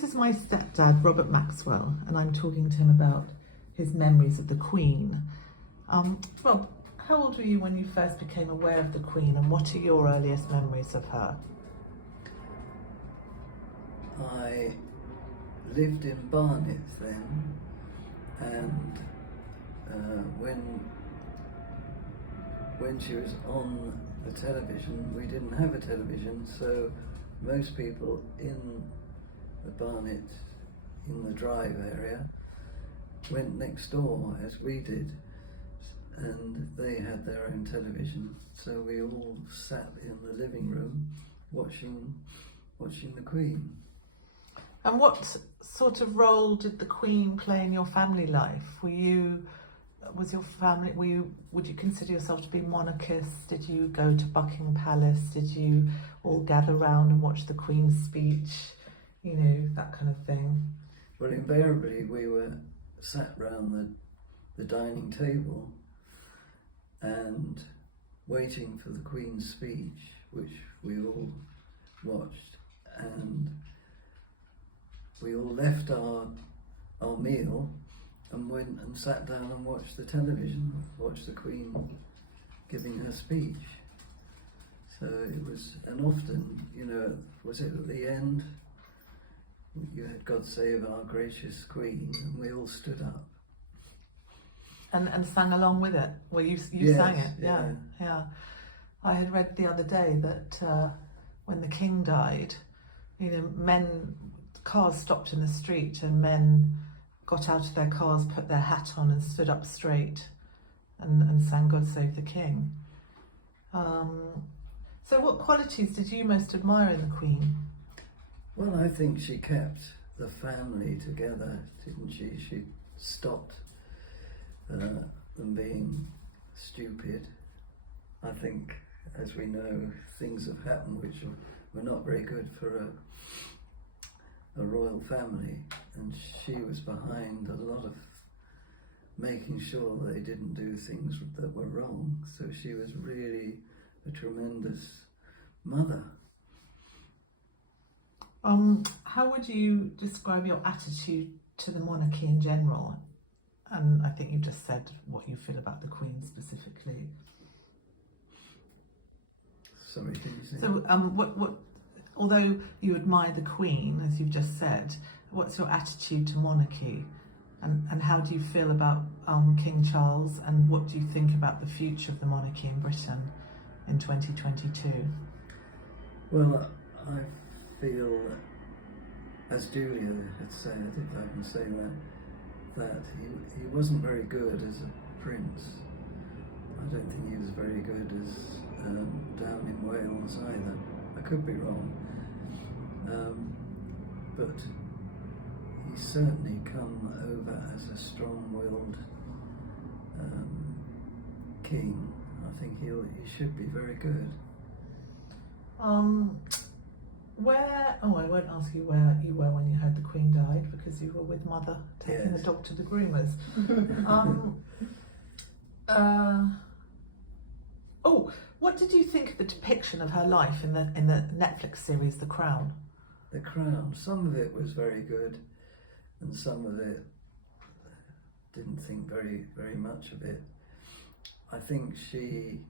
This is my stepdad, Robert Maxwell, and I'm talking to him about his memories of the Queen. Rob, how old were you when you first became aware of the Queen, and what are your earliest memories of her? I lived in Barnet then, and when she was on the television, we didn't have a television, so most people in the Barnet, in the Drive area, went next door as we did, and they had their own television, so we all sat in the living room watching the Queen. And what sort of role did the Queen play in your family life? Would you consider yourself to be monarchists? Did you go to Buckingham Palace? Did you all gather round and watch the Queen's speech? You know, that kind of thing. Well, invariably we were sat round the dining table and waiting for the Queen's speech, which we all watched, and we all left our meal and went and sat down and watched the television, watched the Queen giving her speech. So it was, and often, you know, was it at the end, you had God Save Our Gracious Queen, and we all stood up. And sang along with it? Well, you yes, sang it, yeah. I had read the other day that when the King died, you know, cars stopped in the street and men got out of their cars, put their hat on and stood up straight and sang God Save the King. So what qualities did you most admire in the Queen? Well, I think she kept the family together, didn't she? She stopped them being stupid. I think, as we know, things have happened which were not very good for a royal family, and she was behind a lot of making sure they didn't do things that were wrong. So she was really a tremendous mother. How would you describe your attitude to the monarchy in general? And I think you just said what you feel about the Queen specifically. Sorry, can you say? So, what? Although you admire the Queen, as you've just said, what's your attitude to monarchy, and how do you feel about King Charles, and what do you think about the future of the monarchy in Britain in 2022? Well, I feel, as Julia had said, if I can say that he wasn't very good as a prince. I don't think he was very good as down in Wales either. I could be wrong, but he's certainly come over as a strong-willed king. I think he should be very good. I won't ask you where you were when you heard the Queen died, because you were with Mother taking Yes. the dog to the groomers. What did you think of the depiction of her life in the Netflix series The Crown? The Crown, some of it was very good, and some of it didn't think very, very much of it. I think she,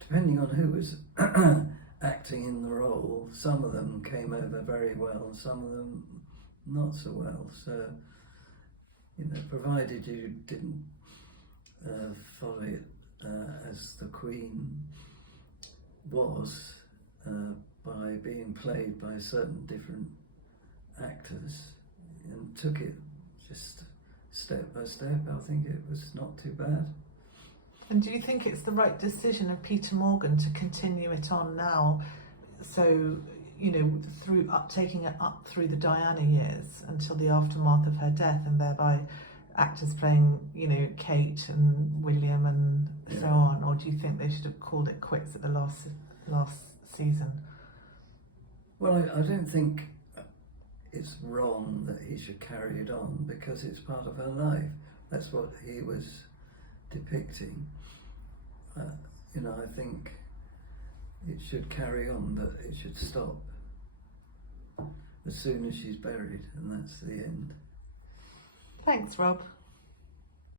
depending on who was acting in the role, some of them came over very well, and some of them not so well. So, you know, provided you didn't follow it as the Queen was, by being played by certain different actors, and took it just step by step, I think it was not too bad. And do you think it's the right decision of Peter Morgan to continue it on now, so, you know, taking it up through the Diana years until the aftermath of her death, and thereby actors playing, you know, Kate and William and so on? Or do you think they should have called it quits at the last season? Well, I don't think it's wrong that he should carry it on, because it's part of her life. That's what he was depicting. You know, I think it should carry on, but it should stop. as soon as she's buried, and that's the end. Thanks, Rob.